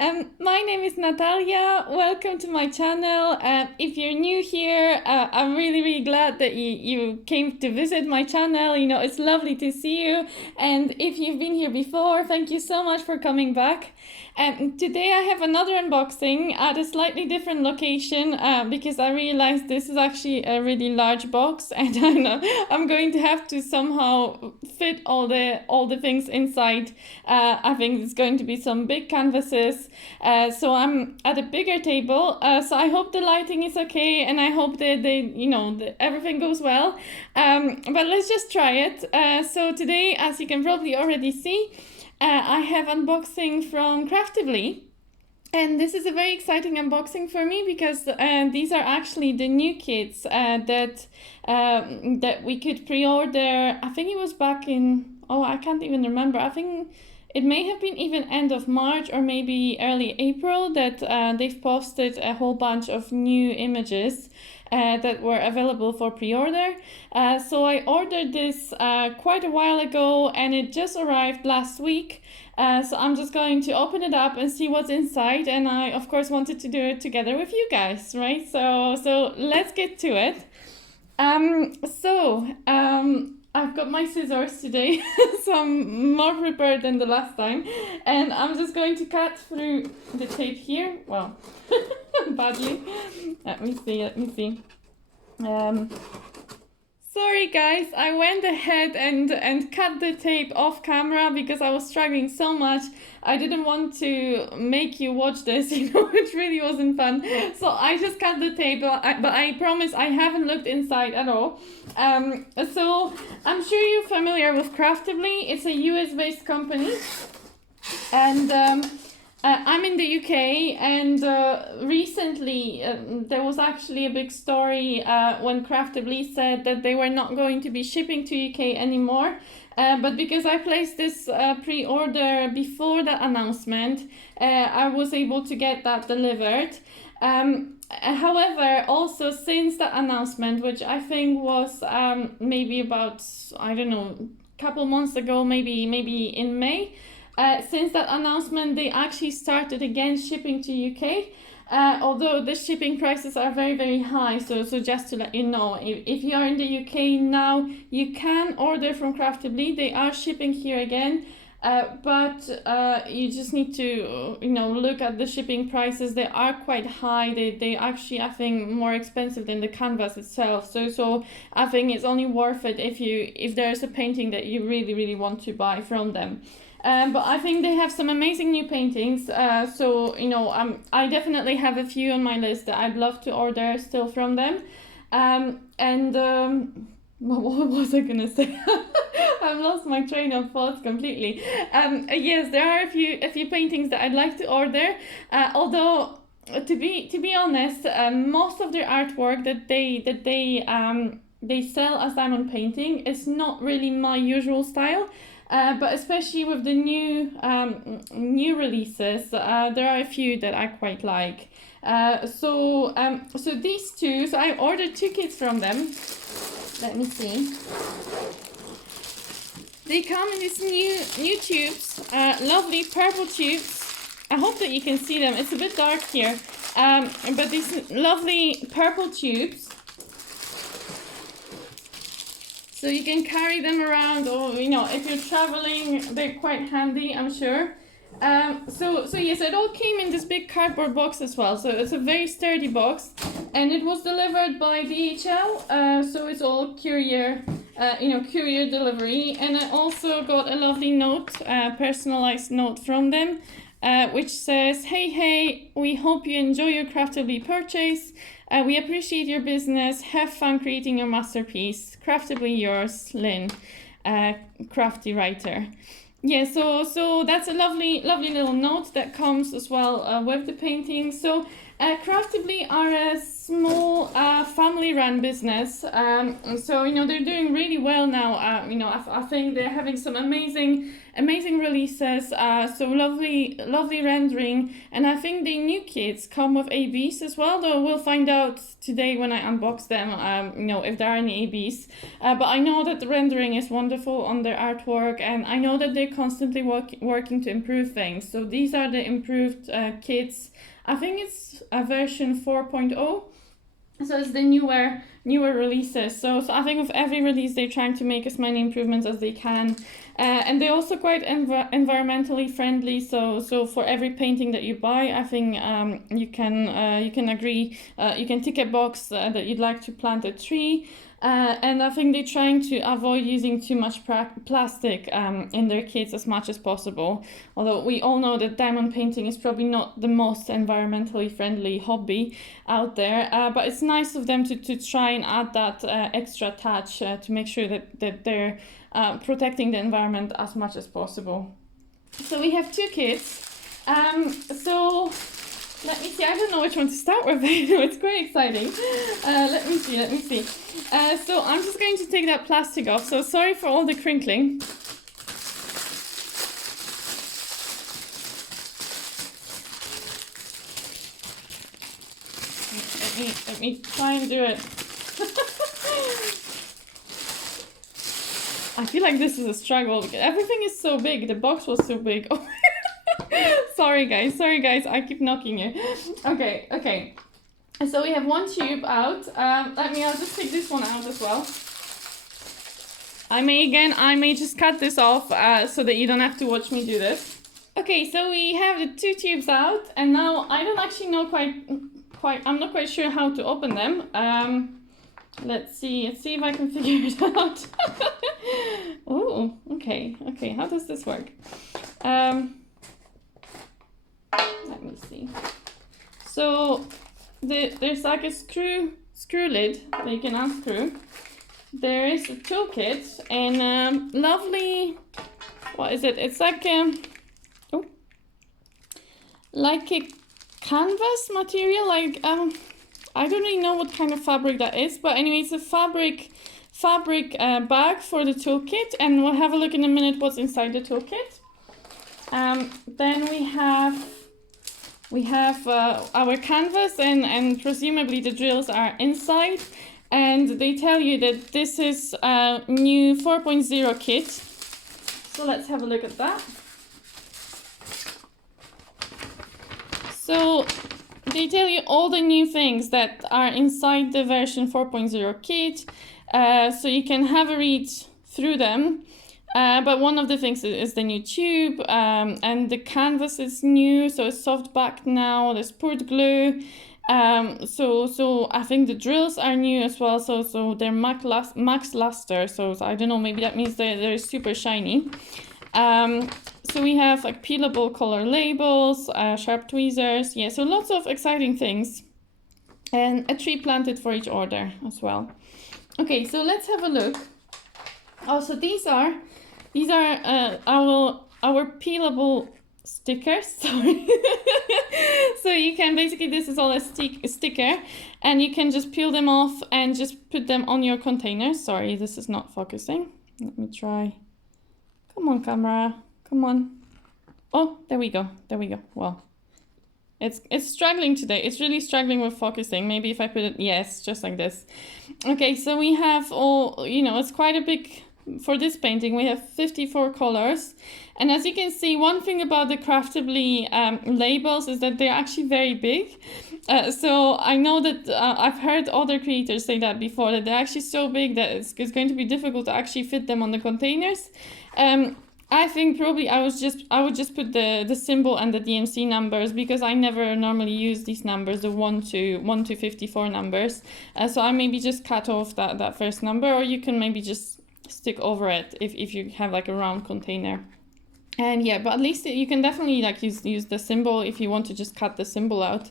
My name is Natalia. Welcome to my channel. If you're new here, I'm really glad that you came to visit my channel. You know, it's lovely to see you. And if you've been here before, thank you so much for coming back. Today I have another unboxing at a slightly different location because I realized this is actually a really large box, and I know I'm going to have to somehow fit all the things inside. I think it's going to be some big canvases, so I'm at a bigger table. So I hope the lighting is okay, and I hope that everything goes well. But let's just try it. So today, as you can probably already see, I have unboxing from Craftibly. And this is a very exciting unboxing for me because these are actually the new kits that we could pre-order. I think it was back in, I can't even remember. I think it may have been even end of March or maybe early April that they've posted a whole bunch of new images that were available for pre-order. So I ordered this quite a while ago, and it just arrived last week. So I'm just going to open it up and see what's inside, and I of course wanted to do it together with you guys, right? So let's get to it. I've got my scissors today, so I'm more prepared than the last time, and I'm just going to cut through the tape here. Well, badly. Let me see. Sorry guys, I went ahead and cut the tape off camera because I was struggling so much. I didn't want to make you watch this, it really wasn't fun. So I just cut the tape, but I promise I haven't looked inside at all. So I'm sure you're familiar with Craftibly. It's a US-based company, and I'm in the UK, and recently there was actually a big story when Craftibly said that they were not going to be shipping to UK anymore. But because I placed this pre-order before the announcement, I was able to get that delivered. However, also since the announcement, which I think was maybe about, I don't know, a couple months ago, maybe in May, since that announcement, they actually started again shipping to UK. Although the shipping prices are very high, so just to let you know, if you are in the UK now, you can order from Craftibly. They are shipping here again, but you just need to look at the shipping prices. They are quite high. They actually, I think, more expensive than the canvas itself. So I think it's only worth it if there's a painting that you really want to buy from them. But I think they have some amazing new paintings, I definitely have a few on my list that I'd love to order still from them. What was I gonna say? I've lost my train of thoughts completely. Yes, there are a few paintings that I'd like to order, although to be honest, most of their artwork that they sell as diamond painting is not really my usual style. But especially with the new releases, there are a few that I quite like. So these two, so I ordered 2 kits from them. Let me see. They come in these new tubes, lovely purple tubes. I hope that you can see them. It's a bit dark here, but these lovely purple tubes. So you can carry them around, or if you're traveling, they're quite handy, I'm sure. So yes, it all came in this big cardboard box as well. So it's a very sturdy box, and it was delivered by DHL. So it's all courier delivery. And I also got a lovely note, personalized note from them, which says, "Hey, we hope you enjoy your Craftibly purchase. We appreciate your business. Have fun creating your masterpiece. Craftibly yours, Lynn, crafty writer." Yeah, so that's a lovely little note that comes as well with the painting. So Craftibly are a small family-run business, so you know they're doing really well now. You know, I think they're having some amazing releases. So lovely rendering, and I think the new kits come with ABs as well. Though we'll find out today when I unbox them. You know, if there are any ABs. But I know that the rendering is wonderful on their artwork, and I know that they're constantly working to improve things. So these are the improved kits. I think it's a version 4.0, so it's the newer releases. So I think with every release they're trying to make as many improvements as they can, and they're also quite environmentally friendly. So for every painting that you buy, I think you can agree, you can tick a box that you'd like to plant a tree. And I think they're trying to avoid using too much plastic in their kits as much as possible. Although we all know that diamond painting is probably not the most environmentally friendly hobby out there. But it's nice of them to try and add that extra touch to make sure that they're protecting the environment as much as possible. So we have 2 kits. So let me see, I don't know which one to start with. It's quite exciting. Let me see. So I'm just going to take that plastic off. So sorry for all the crinkling. Let me try and do it. I feel like this is a struggle because everything is so big. The box was so big. Sorry guys, I keep knocking you. Okay. So we have 1 tube out. I'll just take this one out as well. I may just cut this off so that you don't have to watch me do this. Okay, so we have the 2 tubes out, and now I don't actually know I'm not quite sure how to open them. Let's see if I can figure it out. Oh, okay, how does this work? Let me see. So there's like a screw lid that you can unscrew. There is a toolkit and lovely. What is it? It's like like a canvas material. Like I don't really know what kind of fabric that is, but anyway, it's a fabric bag for the toolkit, and we'll have a look in a minute what's inside the toolkit. Then we have our canvas, and presumably the drills are inside, and they tell you that this is a new 4.0 kit. So let's have a look at that. So they tell you all the new things that are inside the version 4.0 kit, so you can have a read through them. But one of the things is the new tube, and the canvas is new, so it's soft back now. There's poured glue, so I think the drills are new as well. So they're max luster. So I don't know, maybe that means they're super shiny. So we have like peelable color labels, sharp tweezers. Yeah, so lots of exciting things, and a tree planted for each order as well. Okay, so let's have a look. Also, these are our peelable stickers. Sorry. So you can basically, this is all a sticker, and you can just peel them off and just put them on your containers. Sorry, this is not focusing. Let me try. Come on, camera. Come on. Oh, there we go. Well, it's struggling today. It's really struggling with focusing. Maybe if I put it, yes, just like this. Okay, so we have all, it's quite a big. For this painting, we have 54 colors, and as you can see, one thing about the Craftibly labels is that they're actually very big. So I know that I've heard other creators say that before, that they're actually so big that it's going to be difficult to actually fit them on the containers. I think probably I would just put the symbol and the DMC numbers, because I never normally use these numbers, the 1 to 54 numbers. So I maybe just cut off that first number, or you can maybe just stick over it if you have like a round container. And yeah, but at least you can definitely like use the symbol if you want to just cut the symbol out.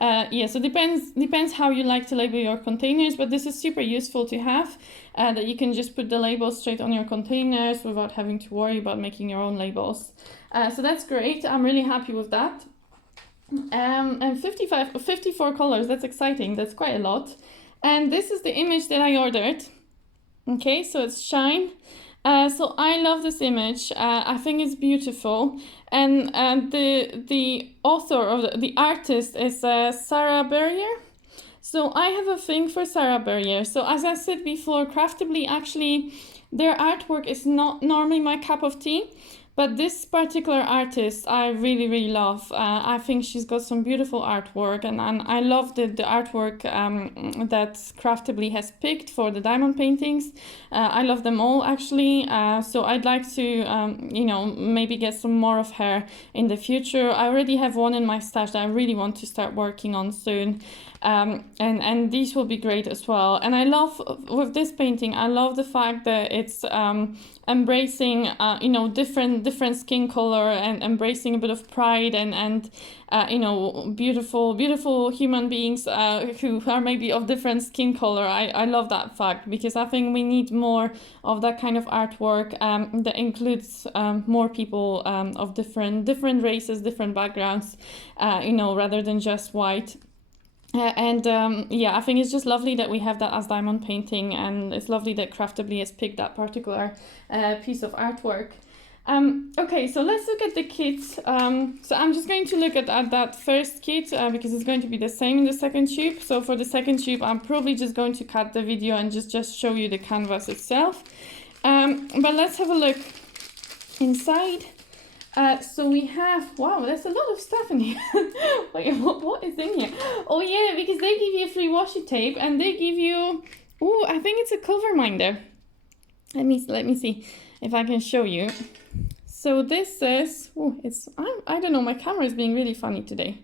Yeah, so depends how you like to label your containers, but this is super useful to have, that you can just put the labels straight on your containers without having to worry about making your own labels. So that's great. I'm really happy with that. And 54 colors. That's exciting. That's quite a lot. And this is the image that I ordered. Okay, so it's Shine. So I love this image. I think it's beautiful, and the author of the artist is Sarah Berrier. So I have a thing for Sarah Berrier. So as I said before, Craftibly, actually, their artwork is not normally my cup of tea. But this particular artist I really, really love. I think she's got some beautiful artwork, and I love the artwork that Craftibly has picked for the diamond paintings. I love them all, actually. So I'd like to, you know, maybe get some more of her in the future. I already have one in my stash that I really want to start working on soon. And these will be great as well. And I love, with this painting, I love the fact that it's embracing, you know, different skin color, and embracing a bit of pride, and you know, beautiful human beings who are maybe of different skin color. I love that fact, because I think we need more of that kind of artwork that includes more people of different races, different backgrounds, you know, rather than just white. Yeah, I think it's just lovely that we have that as diamond painting, and it's lovely that Craftibly has picked that particular piece of artwork. Okay, so let's look at the kit. So I'm just going to look at that first kit because it's going to be the same in the second tube. So for the second tube, I'm probably just going to cut the video and just show you the canvas itself. But let's have a look inside. So we have, wow, there's a lot of stuff in here. Wait, what is in here? Oh yeah, because they give you free washi tape, and they give you, oh, I think it's a cover minder. Let me see if I can show you. So this is, oh, it's, I don't know, my camera is being really funny today.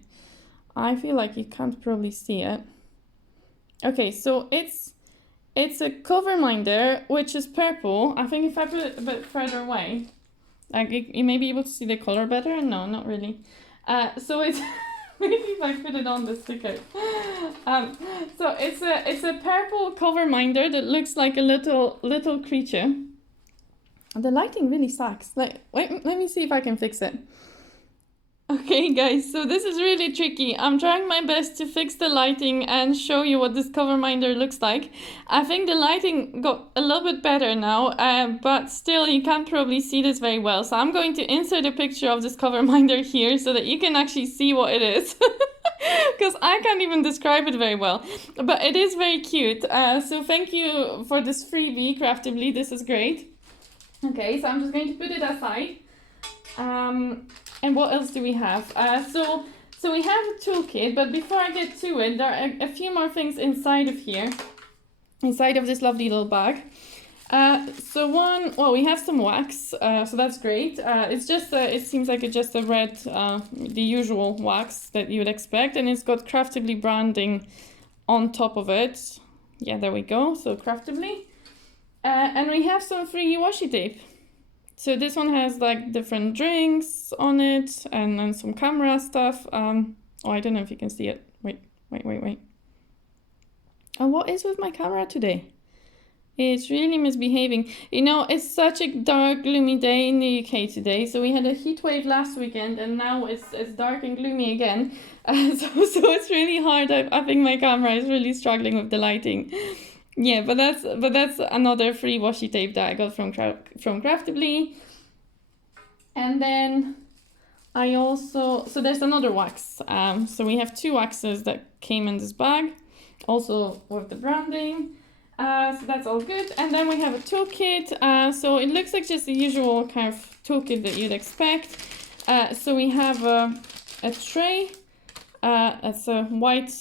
I feel like you can't probably see it. Okay, so it's a cover minder, which is purple. I think if I put it a bit further away, like you may be able to see the color better. No, not really. So it's maybe if I put it on the sticker. So it's a purple cover minder that looks like a little creature. The lighting really sucks. Like, wait, let me see if I can fix it. Okay, guys, so this is really tricky. I'm trying my best to fix the lighting and show you what this cover minder looks like. I think the lighting got a little bit better now, but still you can't probably see this very well. So I'm going to insert a picture of this cover minder here so that you can actually see what it is. Because I can't even describe it very well. But it is very cute. So thank you for this freebie, Craftibly. This is great. Okay, so I'm just going to put it aside. And what else do we have? So we have a toolkit, but before I get to it, there are a few more things inside of here, inside of this lovely little bag. We have some wax, so that's great. It's just, it seems like it's just a red, the usual wax that you would expect, and it's got Craftibly branding on top of it. Yeah, there we go, so Craftibly. And we have some free washi tape. So this one has like different drinks on it, and some camera stuff. Oh, I don't know if you can see it. Wait. Oh, what is with my camera today? It's really misbehaving. You know, it's such a dark, gloomy day in the UK today. So we had a heat wave last weekend, and now it's dark and gloomy again. So it's really hard. I think my camera is really struggling with the lighting. Yeah, but that's another free washi tape that I got from Craftibly. And then I also, so there's another wax. So we have two waxes that came in this bag, also with the branding. So that's all good. And then we have a toolkit. So it looks like just the usual kind of toolkit that you'd expect. So we have a tray. It's a white,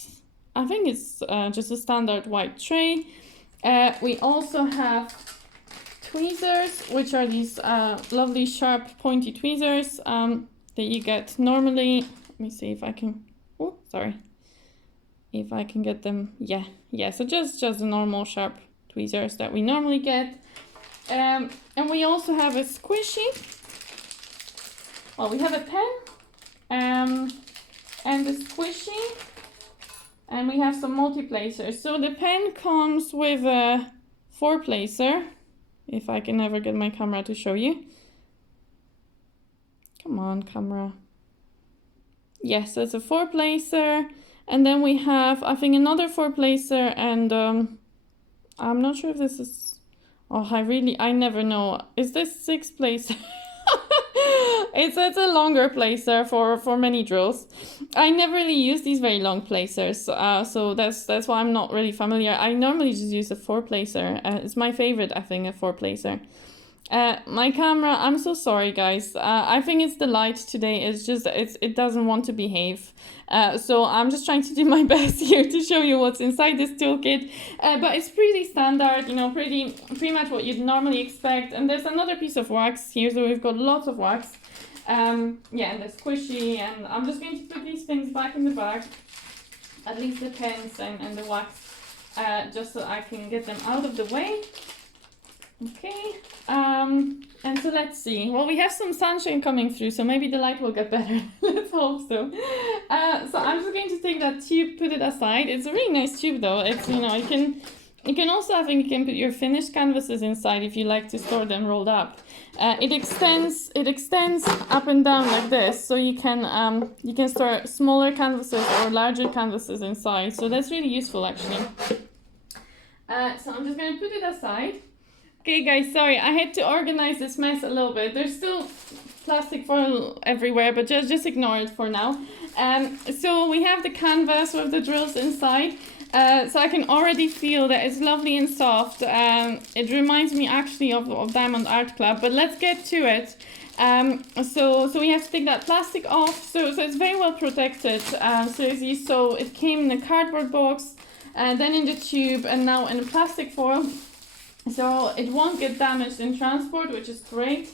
I think it's just a standard white tray. We also have tweezers, which are these lovely sharp pointy tweezers that you get normally. Let me see if I can, oh, sorry. If I can get them, yeah, so just the normal sharp tweezers that we normally get. And we also have a squishy. Well, we have a pen and a squishy. And we have some multi-placers. So the pen comes with a 4-placer, if I can ever get my camera to show you. Come on, camera. yes, so it's a 4-placer. And then we have, I think, another 4-placer, and I'm not sure if this is, oh, I never know. Is this 6-placer? It's a longer placer for many drills. I never really use these very long placers, so that's why I'm not really familiar. I normally just use a 4-placer. It's my favorite, I think, a 4-placer. My camera, I'm so sorry guys, I think it's the light today. It doesn't want to behave, so I'm just trying to do my best here to show you what's inside this toolkit, but it's pretty standard, you know, pretty much what you'd normally expect. And there's another piece of wax here, so we've got lots of wax, yeah, and they're squishy, and I'm just going to put these things back in the bag, at least the pens and the wax, just so I can get them out of the way. Okay, and so let's see. Well, we have some sunshine coming through, so maybe the light will get better. Let's hope so. So I'm just going to take that tube, put it aside. It's a really nice tube, though. It's, you know, you can also, I think, you can put your finished canvases inside if you like to store them rolled up. It extends up and down like this, so you can store smaller canvases or larger canvases inside. So that's really useful, actually. So I'm just going to put it aside. Okay guys, sorry, I had to organize this mess a little bit. There's still plastic foil everywhere, but just ignore it for now. So we have the canvas with the drills inside. So I can already feel that it's lovely and soft. It reminds me actually of Diamond Art Club, but let's get to it. So we have to take that plastic off. So it's very well protected. So as you saw, it came in a cardboard box, then in the tube, and now in a plastic foil. So it won't get damaged in transport, which is great.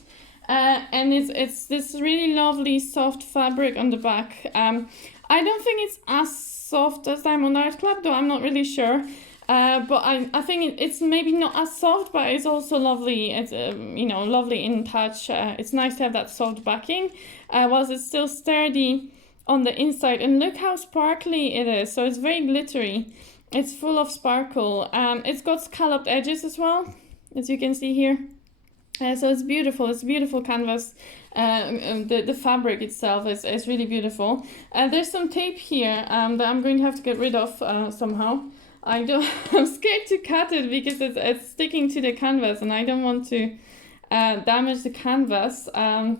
And it's this really lovely soft fabric on the back. I don't think it's as soft as Diamond Art Club, though I'm not really sure. But I think it's maybe not as soft, but it's also lovely. It's you know, lovely in touch. It's nice to have that soft backing, whilst it's still sturdy on the inside. And look how sparkly it is. So it's very glittery. It's full of sparkle. It's got scalloped edges as well, as you can see here. So it's beautiful. It's a beautiful canvas. The fabric itself is really beautiful. There's some tape here that I'm going to have to get rid of somehow. I'm scared to cut it because it's sticking to the canvas, and I don't want to damage the canvas. Oh,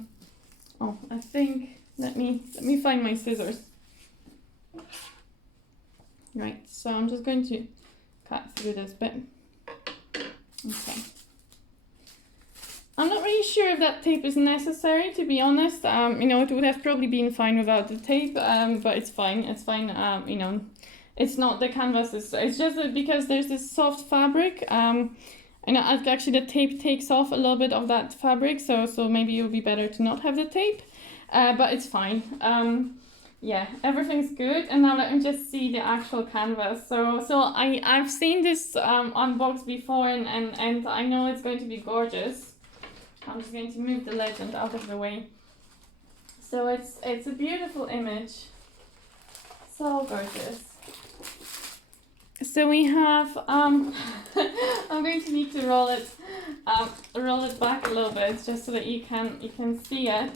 I think let me find my scissors. Right, so I'm just going to cut through this bit. Okay. I'm not really sure if that tape is necessary, to be honest. You know, it would have probably been fine without the tape, but it's fine. It's fine. You know, it's not the canvas. It's just that because there's this soft fabric. And actually the tape takes off a little bit of that fabric, so maybe it would be better to not have the tape. But it's fine. Yeah, everything's good. And now let me just see the actual canvas. So I've seen this unboxed before, and I know it's going to be gorgeous. I'm just going to move the legend out of the way. So it's a beautiful image. So gorgeous. So we have I'm going to need to roll it back a little bit just so that you can see it.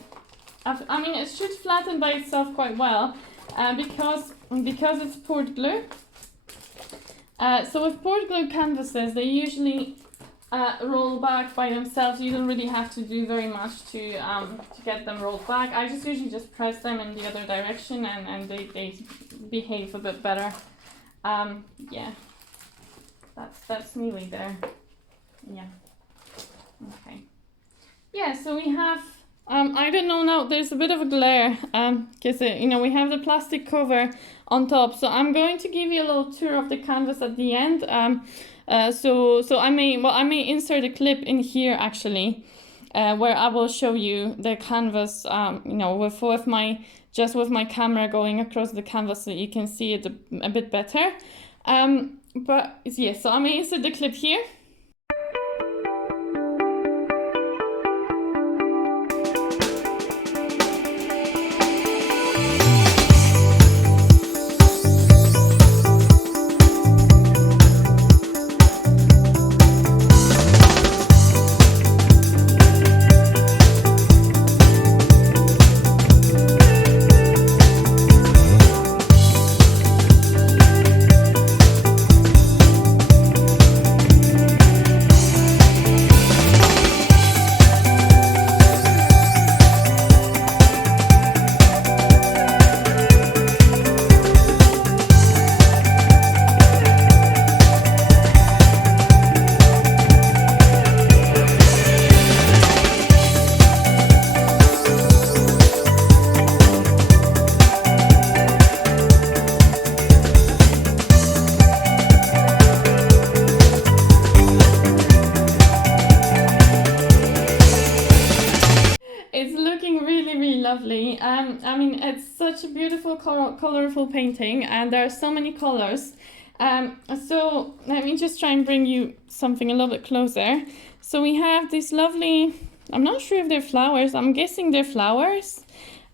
I mean, it should flatten by itself quite well, because it's poured glue. So with poured glue canvases, they usually roll back by themselves. You don't really have to do very much to get them rolled back. I just usually just press them in the other direction, and they behave a bit better. Yeah, that's nearly there. Yeah. Okay. Yeah. So we have. I don't know now, there's a bit of a glare, because you know, we have the plastic cover on top, so I'm going to give you a little tour of the canvas at the end. So I may insert a clip in here actually, where I will show you the canvas, you know, with my camera going across the canvas so you can see it a bit better. But yeah, so I may insert the clip here. lovely. I mean, it's such a beautiful, colorful painting, and there are so many colors. So let me just try and bring you something a little bit closer. So we have these lovely, I'm not sure if they're flowers, I'm guessing they're flowers.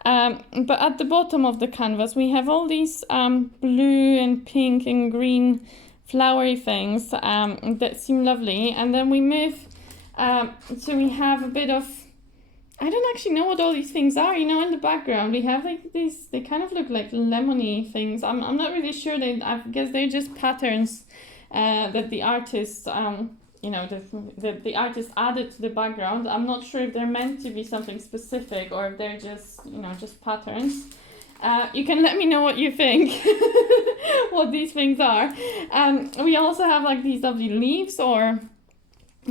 But at the bottom of the canvas, we have all these blue and pink and green flowery things that seem lovely. And then we move, so we have a bit of, I don't actually know what all these things are. You know, in the background, we have like these, they kind of look like lemony things. I'm not really sure. I guess they're just patterns that the artist, you know, the artist added to the background. I'm not sure if they're meant to be something specific or if they're just, you know, just patterns. You can let me know what you think, what these things are. We also have like these lovely leaves, or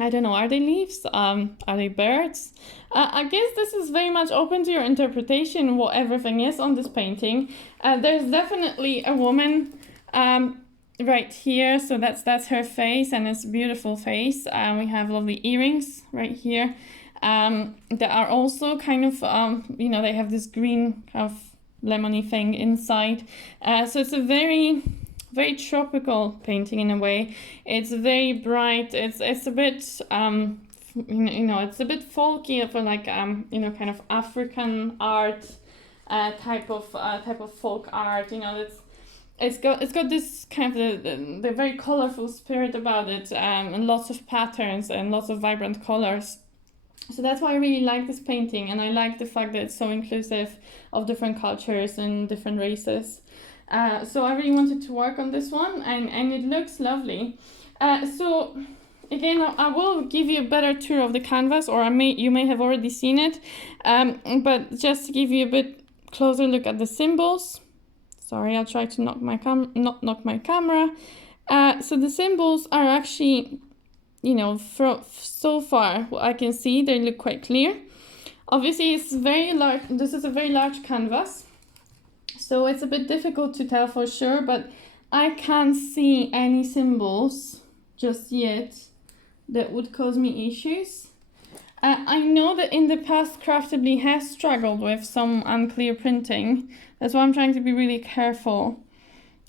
I don't know, are they leaves? Are they birds? I guess this is very much open to your interpretation, what everything is on this painting. There's definitely a woman right here, so that's her face, and it's a beautiful face. We have lovely earrings right here that are also kind of, you know, they have this green kind of lemony thing inside. So it's a very tropical painting in a way. It's very bright. It's a bit you know, it's a bit folky for like you know, kind of African art type of folk art. You know, it's got this kind of the very colorful spirit about it, and lots of patterns and lots of vibrant colors. So that's why I really like this painting, and I like the fact that it's so inclusive of different cultures and different races. So I really wanted to work on this one, and it looks lovely. So again, I will give you a better tour of the canvas, or you may have already seen it, but just to give you a bit closer look at the symbols. Sorry, I'll try to not knock my camera. So the symbols are actually, you know, so far what I can see, they look quite clear. Obviously, it's very large. This is a very large canvas, so it's a bit difficult to tell for sure, but I can't see any symbols just yet that would cause me issues. I know that in the past Craftibly has struggled with some unclear printing. That's why I'm trying to be really careful.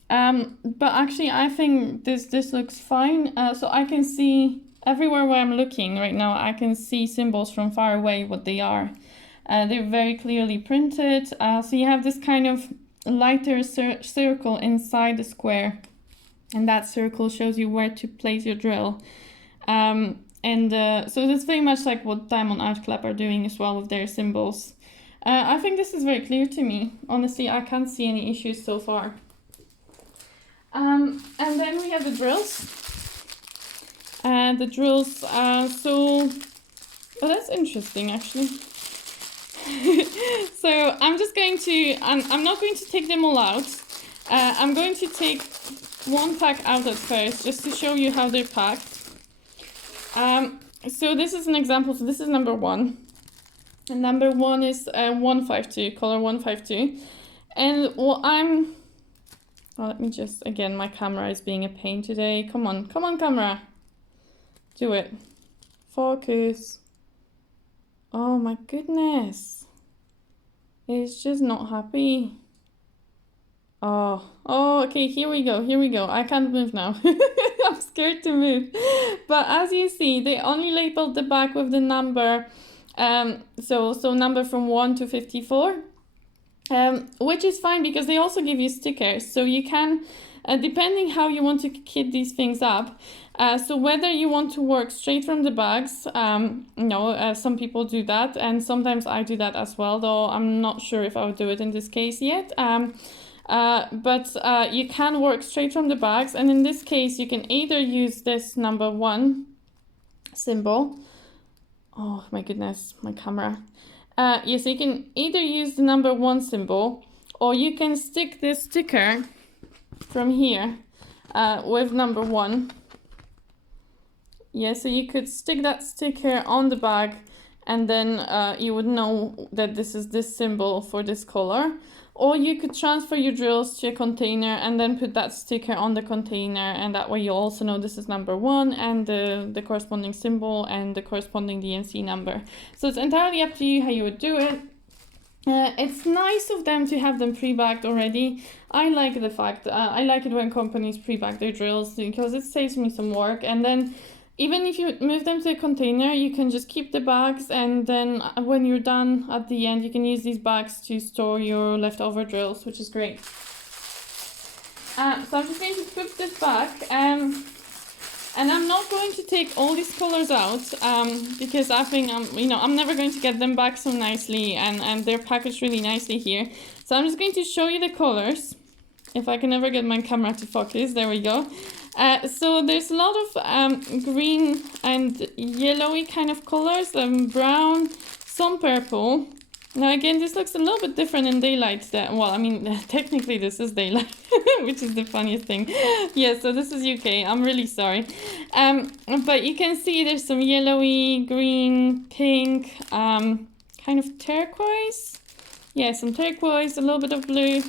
But actually I think this looks fine. So I can see everywhere where I'm looking right now, I can see symbols from far away what they are. They're very clearly printed. So you have this kind of lighter circle inside the square, and that circle shows you where to place your drill. So that's very much like what Diamond Art Club are doing as well with their symbols. I think this is very clear to me. Honestly, I can't see any issues so far. And then we have the drills. So that's interesting actually. So I'm just going to, I'm not going to take them all out. I'm going to take one pack out at first, just to show you how they're packed. So this is an example. So this is number 1. And number 1 is 152, color 152. And what let me just, again, my camera is being a pain today. Come on, camera. Do it. Focus. Oh my goodness. It's just not happy. Oh, okay, here we go. I can't move now. I'm scared to move. But as you see, they only labeled the back with the number, so number from 1 to 54, which is fine because they also give you stickers. So you can, depending how you want to kit these things up, so whether you want to work straight from the bags, some people do that, and sometimes I do that as well, though I'm not sure if I would do it in this case yet. But you can work straight from the bags, and in this case you can either use this number 1 symbol. Oh my goodness, my camera. Yes, you can either use the number 1 symbol, or you can stick this sticker from here with number 1. Yeah, so you could stick that sticker on the bag, and then you would know that this is this symbol for this color. Or you could transfer your drills to a container and then put that sticker on the container, and that way you also know this is number 1 and the corresponding symbol and the corresponding DNC number. So it's entirely up to you how you would do it. It's nice of them to have them pre-bagged already. I like the fact, I like it when companies pre-bag their drills because it saves me some work. And then even if you move them to a container, you can just keep the bags, and then when you're done at the end, you can use these bags to store your leftover drills, which is great. So I'm just going to put this back, and I'm not going to take all these colors out because I think I'm never going to get them back so nicely, and they're packaged really nicely here. So I'm just going to show you the colors. If I can ever get my camera to focus, there we go. So there's a lot of green and yellowy kind of colors, brown, some purple. Now again, this looks a little bit different in daylight. Well, I mean, technically this is daylight, which is the funniest thing. Yeah, so this is UK. I'm really sorry. But you can see there's some yellowy, green, pink, kind of turquoise. Yeah, some turquoise, a little bit of blue,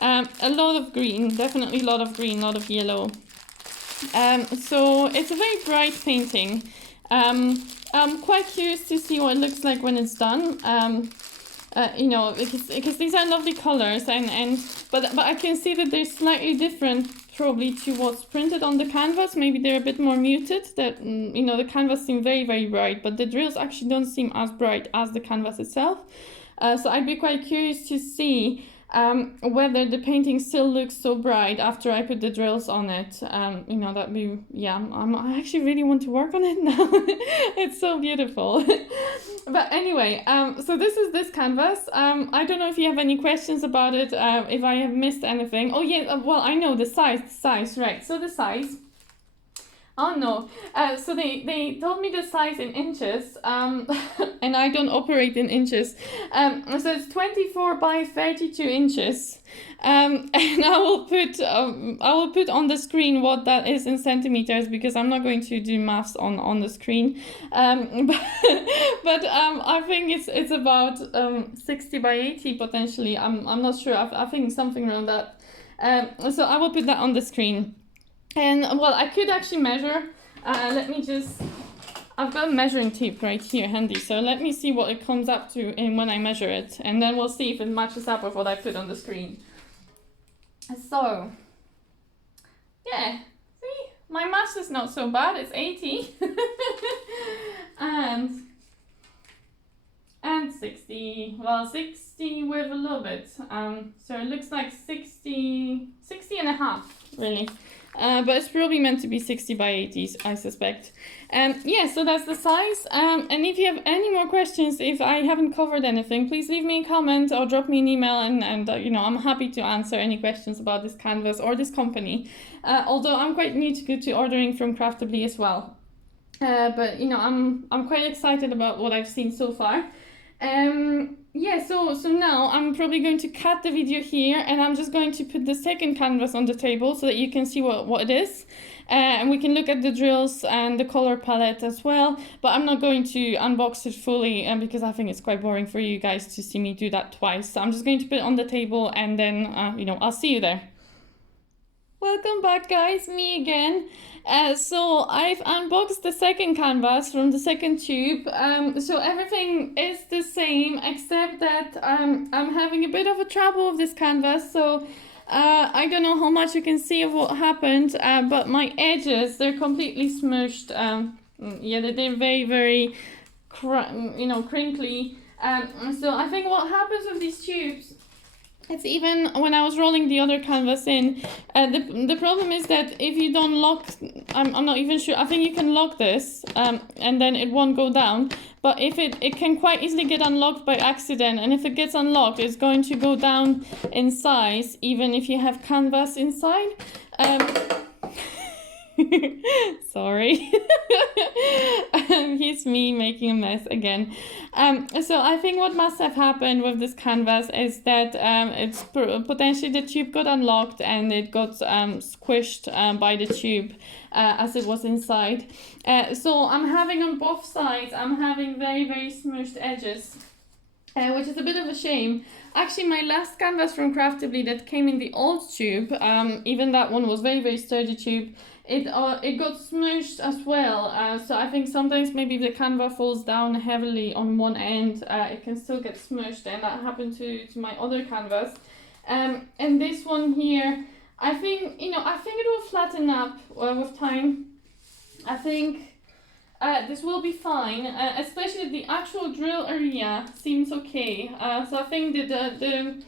a lot of green, definitely a lot of green, a lot of yellow. So it's a very bright painting. I'm quite curious to see what it looks like when it's done. Because these are lovely colors, but I can see that they're slightly different probably to what's printed on the canvas. Maybe they're a bit more muted. That the canvas seems very, very bright, but the drills actually don't seem as bright as the canvas itself. So I'd be quite curious to see whether the painting still looks so bright after I put the drills on it. That'd be, yeah, I actually really want to work on it now. It's so beautiful. But anyway, so this is this canvas. I don't know if you have any questions about it, if I have missed anything. Oh yeah, well, I know the size, right. So the size. Oh no, so they told me the size in inches, and I don't operate in inches. So it's 24 by 32 inches, and I will put on the screen what that is in centimeters, because I'm not going to do maths on the screen. But I think it's about 60 by 80 potentially. I'm not sure. I think something around that. So I will put that on the screen. And well, I could actually measure. I've got a measuring tape right here handy, so let me see what it comes up to when I measure it, and then we'll see if it matches up with what I put on the screen. So, yeah, see, my math is not so bad, it's 80. and 60, well, 60 with a little bit, so it looks like 60 and a half, really. But it's probably meant to be 60 by 80, I suspect. Yeah, so that's the size. And if you have any more questions, if I haven't covered anything, please leave me a comment or drop me an email, and I'm happy to answer any questions about this canvas or this company. Although I'm quite new to ordering from Craftibly as well. But I'm quite excited about what I've seen so far. Yeah, so now I'm probably going to cut the video here, and I'm just going to put the second canvas on the table so that you can see what it is, and we can look at the drills and the color palette as well. But I'm not going to unbox it fully, because I think it's quite boring for you guys to see me do that twice. So I'm just going to put it on the table, and then I'll see you there. Welcome back, guys, me again. So I've unboxed the second canvas from the second tube. So everything is the same, except that I'm having a bit of a trouble with this canvas. So I don't know how much you can see of what happened, but my edges, they're completely smushed. Yeah, they're very, very crinkly. So I think what happens with these tubes, it's even when I was rolling the other canvas in, the problem is that if you don't lock, I'm not even sure, I think you can lock this, and then it won't go down, but if it can quite easily get unlocked by accident, and if it gets unlocked, it's going to go down in size, even if you have canvas inside. Sorry. Here's me making a mess again. So I think what must have happened with this canvas is that it's potentially the tube got unlocked and it got squished by the tube as it was inside. So I'm having on both sides, I'm having very, very smooshed edges. Which is a bit of a shame. Actually, my last canvas from Craftibly that came in the old tube, even that one was very, very sturdy tube. It got smushed as well. So I think sometimes maybe if the canvas falls down heavily on one end, it can still get smushed, and that happened to my other canvas. And this one here, I think, you know, I think it will flatten up with time. I think this will be fine, especially the actual drill area seems okay. So I think that the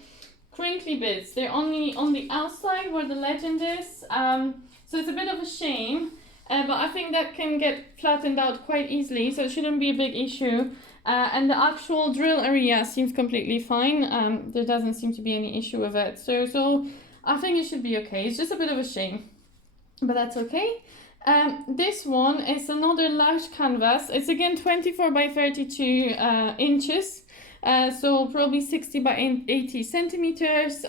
crinkly bits, they're only on the outside where the legend is. So it's a bit of a shame, but I think that can get flattened out quite easily, so it shouldn't be a big issue. And the actual drill area seems completely fine. There doesn't seem to be any issue with it. So I think it should be okay. It's just a bit of a shame, but that's okay. This one is another large canvas. It's again 24 by 32 inches. So probably 60 by 80 centimeters,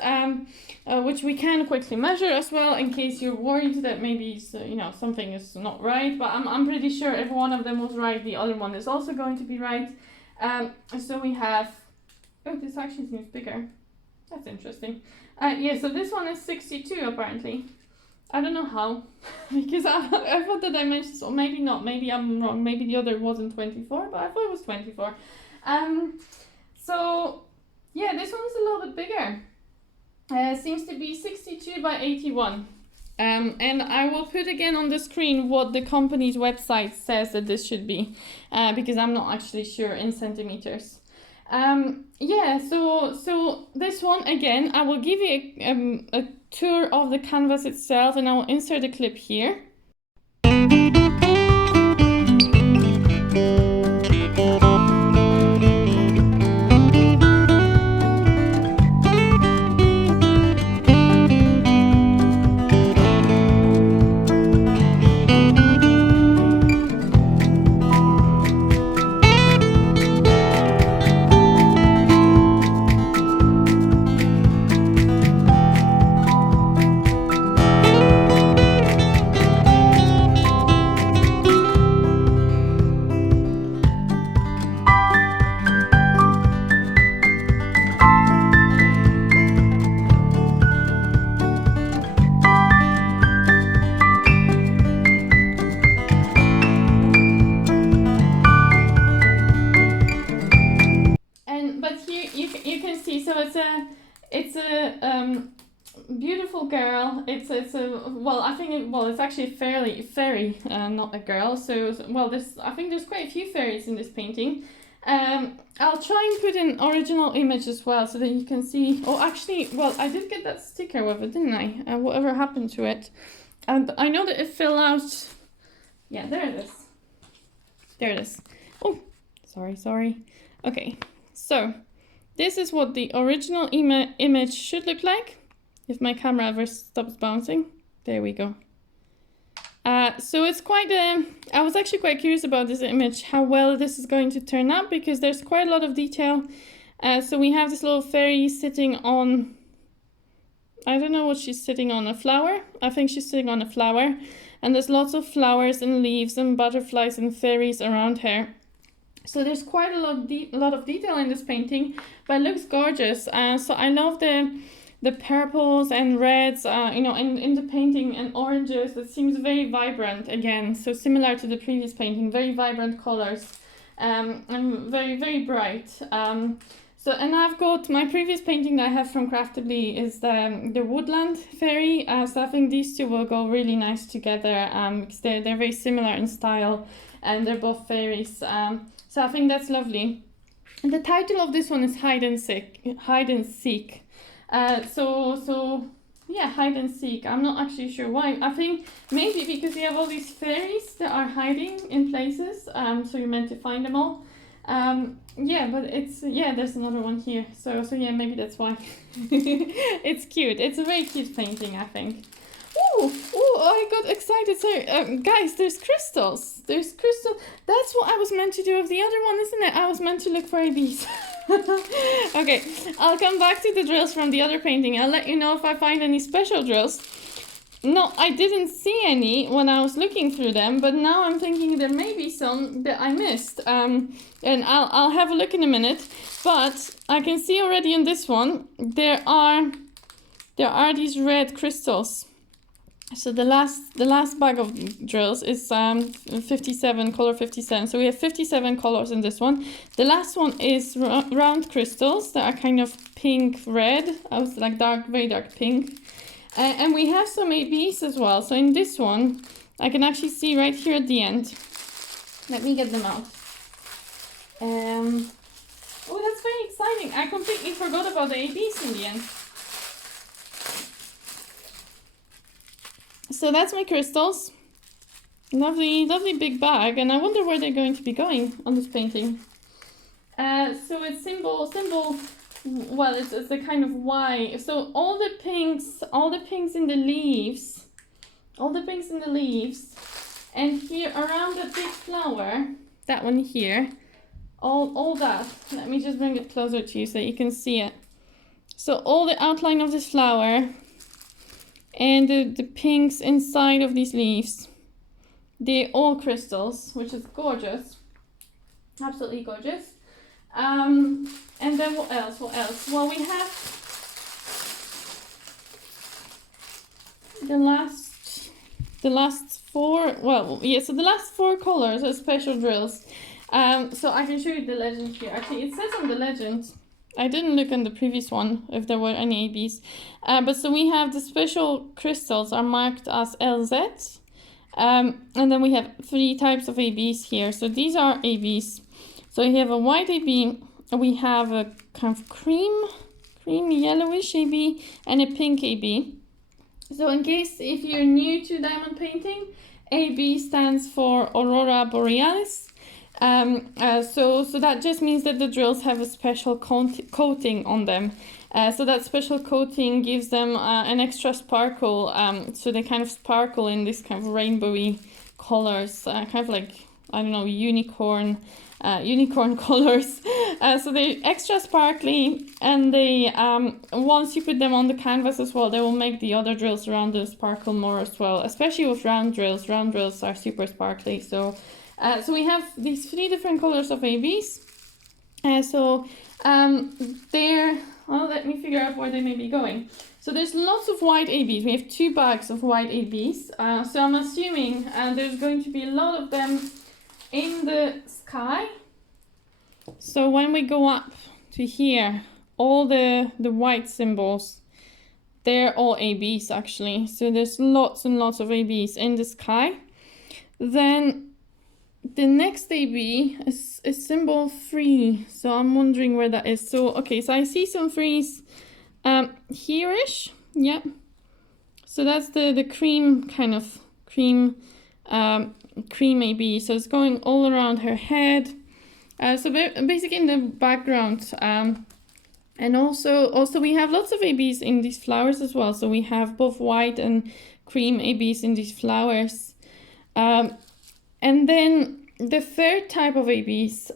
which we can quickly measure as well in case you're worried that maybe you know, something is not right. But I'm pretty sure if one of them was right, the other one is also going to be right. So we have, oh, this actually seems bigger. That's interesting. Yeah, so this one is 62 apparently. I don't know how, because I thought the dimensions, or maybe not, maybe I'm wrong, maybe the other wasn't 24, but I thought it was 24. So yeah, this one's a little bit bigger. Seems to be 62 by 81. And I will put again on the screen what the company's website says that this should be, because I'm not actually sure in centimeters. Yeah, so this one again, I will give you a tour of the canvas itself, and I will insert a clip here. It's a beautiful girl. It's a well, I think it's actually a fairy, not a girl. So well, I think there's quite a few fairies in this painting. I'll try and put an original image as well so that you can see. Oh, actually, well, I did get that sticker with it, didn't I? Whatever happened to it? And I know that it fell out. Yeah, there it is. There it is. Oh, sorry. Okay, so this is what the original image should look like if my camera ever stops bouncing. There we go. So it's quite I was actually quite curious about this image, how well this is going to turn out, because there's quite a lot of detail. So we have this little fairy sitting on, I don't know what she's sitting on, a flower? I think she's sitting on a flower. And there's lots of flowers and leaves and butterflies and fairies around her. So there's quite a lot of detail in this painting, but it looks gorgeous. So I love the purples and reds, you know, in the painting, and oranges. It seems very vibrant again. So similar to the previous painting, very vibrant colors, and very, very bright. So, and I've got my previous painting that I have from Craftibly is the woodland fairy. So I think these two will go really nice together, because they're very similar in style, and they're both fairies. So I think that's lovely. And the title of this one is Hide and Seek. So yeah, hide and seek. I'm not actually sure why. I think maybe because you have all these fairies that are hiding in places. So you're meant to find them all. Yeah, but there's another one here. So yeah, maybe that's why. It's cute. It's a very cute painting, I think. Ooh, I got excited. Sorry, guys, there's crystals. There's crystal. That's what I was meant to do with the other one, isn't it? I was meant to look for these. Okay, I'll come back to the drills from the other painting. I'll let you know if I find any special drills. no, I didn't see any when I was looking through them, but now I'm thinking there may be some that I missed. And I'll have a look in a minute. But I can see already in this one there are these red crystals. So the last bag of drills is 57, color 57. So we have 57 colors in this one. The last one is round crystals that are kind of pink red. I was like very dark pink. And we have some ABs as well. So in this one, I can actually see right here at the end. Let me get them out. Oh, that's very exciting. I completely forgot about the ABs in the end. So that's my crystals. Lovely, lovely big bag. And I wonder where they're going to be going on this painting. So it's symbol, well, it's a kind of Y. So all the pinks in the leaves, and here around the big flower, that one here, all that. Let me just bring it closer to you so you can see it. So all the outline of this flower and the pinks inside of these leaves, they're all crystals, which is gorgeous, absolutely gorgeous. And then what else? Well, we have the last four. Well, yeah. So the last four colors are special drills. So I can show you the legend here. Actually, it says on the legend. I didn't look on the previous one if there were any ABs. But so we have the special crystals are marked as LZ. And then we have 3 types of ABs here. So these are ABs. So you have a white AB, we have a kind of cream yellowish AB, and a pink AB. So in case if you're new to diamond painting, AB stands for Aurora Borealis. So that just means that the drills have a special coating on them. So that special coating gives them an extra sparkle. So they kind of sparkle in this kind of rainbowy colors, kind of like, I don't know, unicorn colors. So they're extra sparkly, and they once you put them on the canvas as well, they will make the other drills around them sparkle more as well, especially with round drills. Round drills are super sparkly. So we have these 3 different colors of ABs. Well, let me figure out where they may be going. So there's lots of white ABs. We have 2 bags of white ABs. So I'm assuming there's going to be a lot of them in the sky. So when we go up to here, all the white symbols, they're all ABs actually. So there's lots and lots of ABs in the sky. Then the next AB is symbol 3. So I'm wondering where that is. So okay, so I see some 3s here-ish. Yeah. So that's the cream kind of cream AB. So it's going all around her head. So basically in the background. And also we have lots of ABs in these flowers as well. So we have both white and cream ABs in these flowers. And then the 3rd type of ABs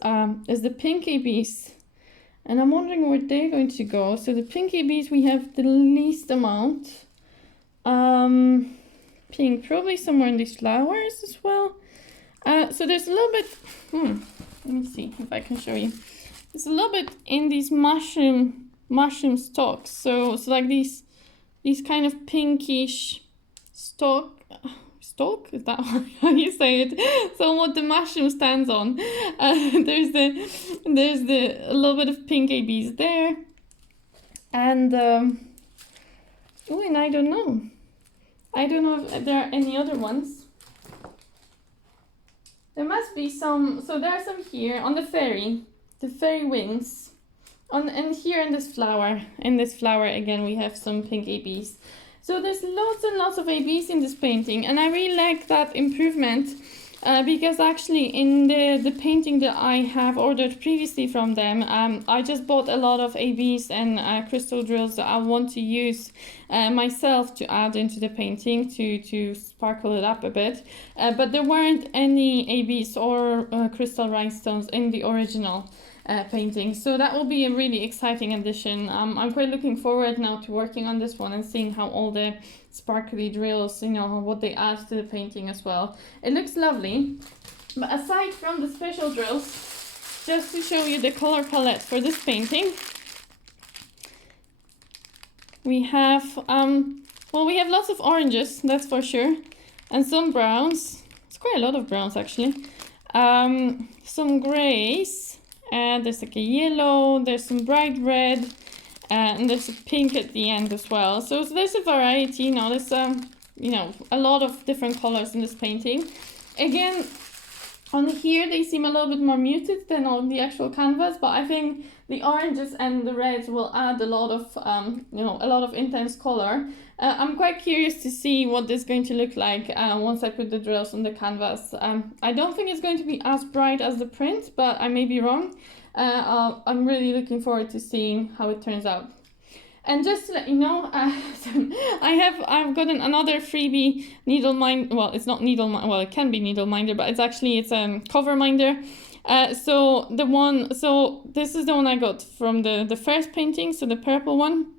is the pink ABs. And I'm wondering where they're going to go. So the pink ABs, we have the least amount. Pink, probably somewhere in these flowers as well. So there's a little bit, let me see if I can show you. There's a little bit in these mushroom stalks. So like these kind of pinkish stalk, is that how you say it? So what the mushroom stands on. There's a little bit of pink ABs there. And, and I don't know. I don't know if there are any other ones. There must be some. So there are some here on the fairy wings. And here in this flower again, we have some pink ABs. So there's lots and lots of ABs in this painting, and I really like that improvement because actually in the painting that I have ordered previously from them, I just bought a lot of ABs and crystal drills that I want to use myself to add into the painting to sparkle it up a bit. But there weren't any ABs or crystal rhinestones in the original. painting. So that will be a really exciting addition. I'm quite looking forward now to working on this one and seeing how all the sparkly drills, you know, what they add to the painting as well. It looks lovely. But aside from the special drills, just to show you the color palette for this painting, we have, well, we have lots of oranges, that's for sure, and some browns. It's quite a lot of browns, actually. Some grays, and there's like a yellow, there's some bright red, and there's a pink at the end as well. So there's a variety, you know, there's, you know, a lot of different colors in this painting. Again, on here they seem a little bit more muted than on the actual canvas, but I think the oranges and the reds will add a lot of, you know, a lot of intense color. I'm quite curious to see what this is going to look like once I put the drills on the canvas. I don't think it's going to be as bright as the print, but I may be wrong. I'm really looking forward to seeing how it turns out. And just to let you know, I've gotten another freebie needle minder. Well, it's not needle, well, it can be needle minder, but it's cover minder. So this is the one I got from the first painting, so the purple one.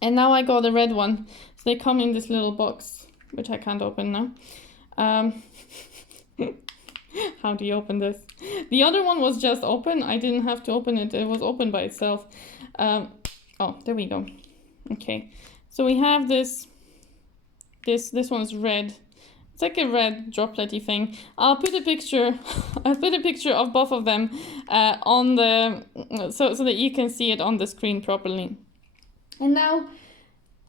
And now I got the red one. So they come in this little box, which I can't open now. How do you open this? The other one was just open. I didn't have to open it. It was open by itself. Oh, there we go. Okay. So we have this one's red. It's like a red droplet-y thing. I'll put a picture of both of them on the so that you can see it on the screen properly. And now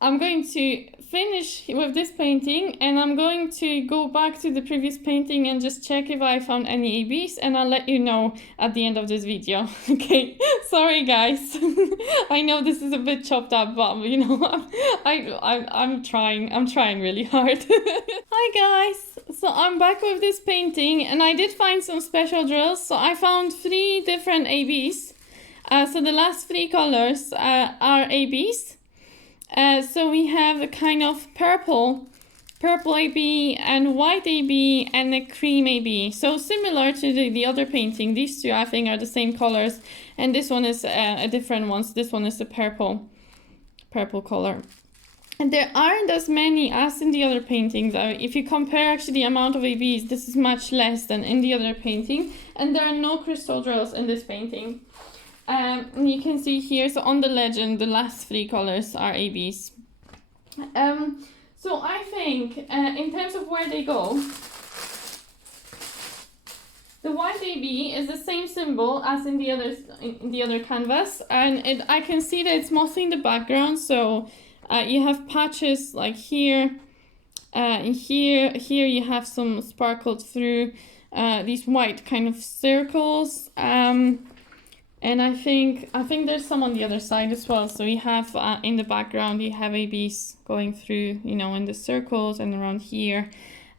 I'm going to finish with this painting, and I'm going to go back to the previous painting and just check if I found any ABs, and I'll let you know at the end of this video. Okay, sorry guys. I know this is a bit chopped up, but you know, I'm trying really hard. Hi guys, so I'm back with this painting, and I did find some special drills. So I found 3 different ABs. So the last 3 colors are ABs. So we have a kind of purple AB and white AB and a cream AB. So similar to the other painting, these 2 I think are the same colors, and this one is a different one. So this one is the purple color. And there aren't as many as in the other paintings. If you compare actually the amount of ABs, this is much less than in the other painting. And there are no crystal drills in this painting. And you can see here, so on the legend, the last 3 colors are ABs. So I think, in terms of where they go, the white AB is the same symbol as in the other canvas, and I can see that it's mostly in the background. So you have patches like here, and here you have some sparkled through these white kind of circles. And I think there's some on the other side as well. So you have in the background, you have ABs going through, you know, in the circles and around here.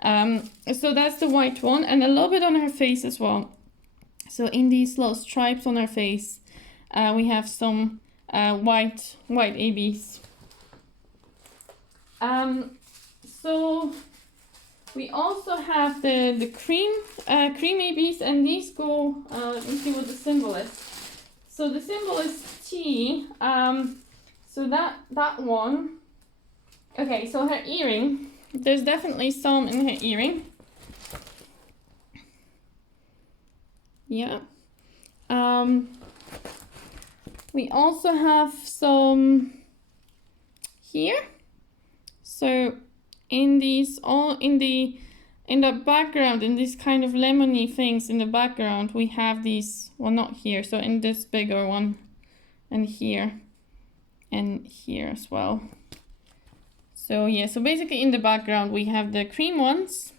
So that's the white one, and a little bit on her face as well. So in these little stripes on her face, we have some white ABs. So we also have the cream ABs, and these go. Let me see what the symbol is. So the symbol is T. So that one. Okay, so her earring. There's definitely some in her earring. Yeah. We also have some here. So in these, all in the background, in these kind of lemony things in the background, we have these, well, not here, so in this bigger one, and here as well. So yeah, so basically in the background we have the cream ones,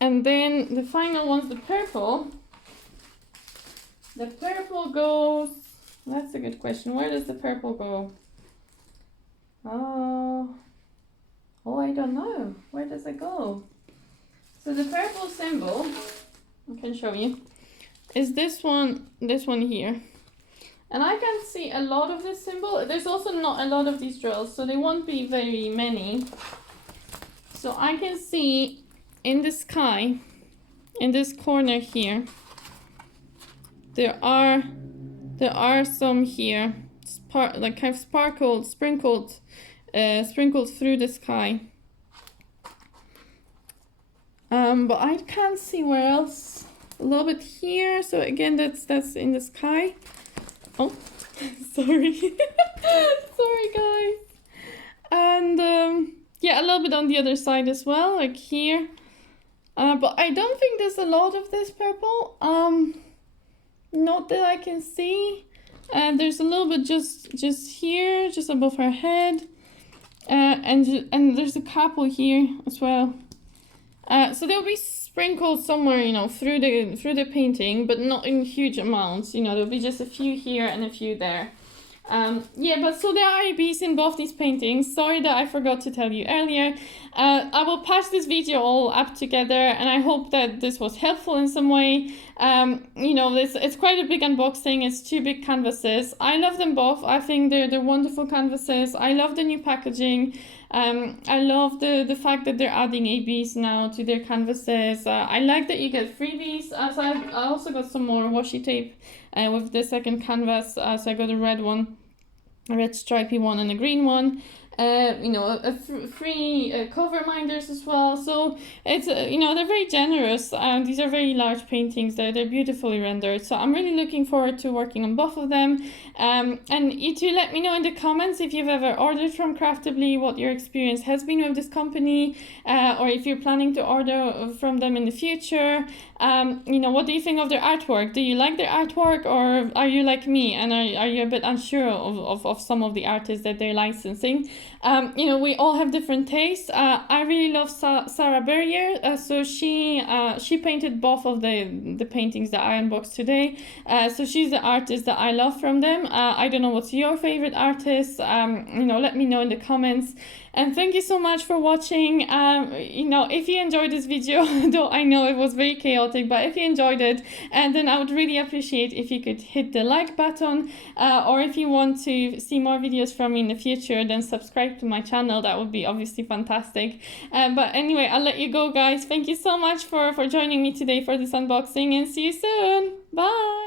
and then the final one's the purple. The purple goes, that's a good question, where does the purple go? Oh, I don't know. Where does it go? So the purple symbol, I can show you, is this one here. And I can see a lot of this symbol. There's also not a lot of these drills, so they won't be very many. So I can see in the sky, in this corner here, there are some here, like kind of sprinkled through the sky. But I can't see where else. A little bit here. So again, that's in the sky. Oh, sorry, sorry guys. And yeah, a little bit on the other side as well, like here. But I don't think there's a lot of this purple. Not that I can see. There's a little bit just here, just above her head. And there's a couple here as well. So they'll be sprinkled somewhere, you know, through the painting, but not in huge amounts. You know, there'll be just a few here and a few there. Yeah, but so there are ABs in both these paintings. Sorry that I forgot to tell you earlier. I will patch this video all up together, and I hope that this was helpful in some way. You know, it's quite a big unboxing. It's 2 big canvases. I love them both. I think they're wonderful canvases. I love the new packaging. I love the fact that they're adding ABs now to their canvases. I like that you get freebies. So I also got some more washi tape with the second canvas. So I got a red one, a red stripy one, and a green one. You know, free cover minders as well. So it's you know, they're very generous. These are very large paintings. They're beautifully rendered. So I'm really looking forward to working on both of them. And you two let me know in the comments if you've ever ordered from Craftibly, what your experience has been with this company, or if you're planning to order from them in the future. You know, what do you think of their artwork? Do you like their artwork, or are you like me and are you a bit unsure of some of the artists that they're licensing? You know, we all have different tastes. I really love Sarah Berrier. So she painted both of the paintings that I unboxed today. So she's the artist that I love from them. I don't know what's your favorite artist. You know, let me know in the comments. And thank you so much for watching. You know, if you enjoyed this video, though I know it was very chaotic, but if you enjoyed it, and then I would really appreciate if you could hit the like button, or if you want to see more videos from me in the future, then subscribe to my channel. That would be obviously fantastic. But anyway, I'll let you go, guys. Thank you so much for joining me today for this unboxing, and see you soon. Bye.